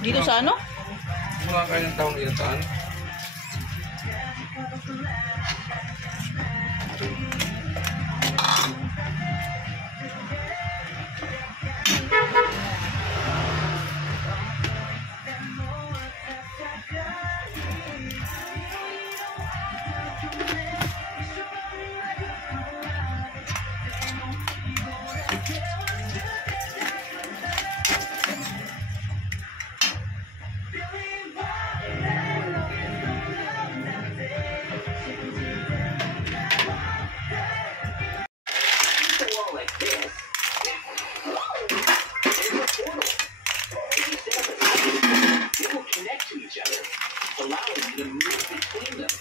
Dito sa ano? Mga kanyang taong inataan. Allowing you to move between them.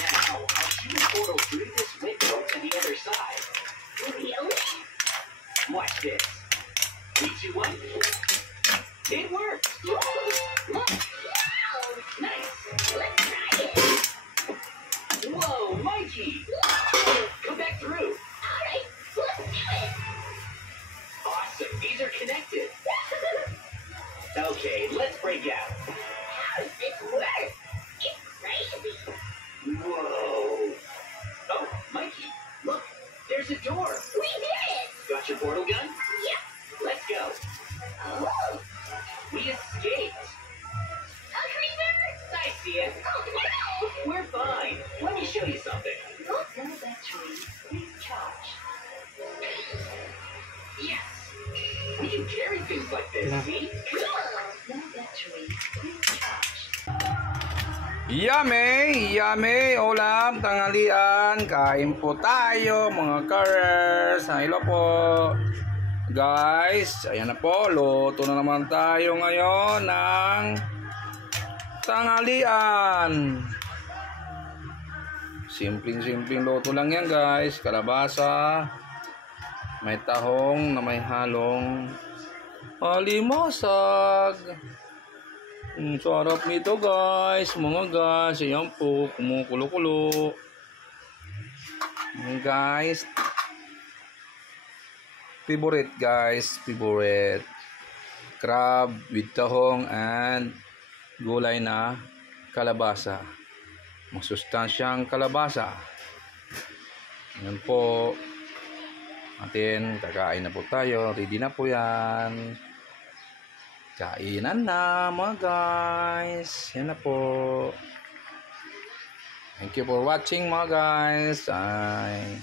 Now, I'll shoot a portal through this window to the other side. Really? Watch this. 3, 2, 1. It worked. Look. Wow. Nice. Let's try it. Whoa, Mikey. Come back through. All right, let's do it. Awesome. These are connected. Okay, let's break out. How does this work? It's crazy. Whoa. Oh, Mikey, look. There's a door. We did it. Got your portal gun? Yep. Let's go. Oh. We escaped. A creeper? I see it. Oh, no. We're fine. Let me show you something. No battery. Please charge. Yes. We can carry things like this, see? Cool. No battery. Please charge. Yummy ulam, tanghalian, kain po tayo mga karers. Hello po guys, ayan na po, luto na naman tayo ngayon ng tanghalian. Simpleng luto lang yan guys, kalabasa, may tahong na may halong alimasag. Sarap nito guys, mga guys. Ayan po, kumukulo-kulo. Guys, favorite guys, favorite. Crab with tahong and gulay na kalabasa. Masustansyang kalabasa. Ayan po. Atin, kakain na po tayo. Ready na po yan. Kainan na mga guys. Yan na po. Thank you for watching mga guys. Bye.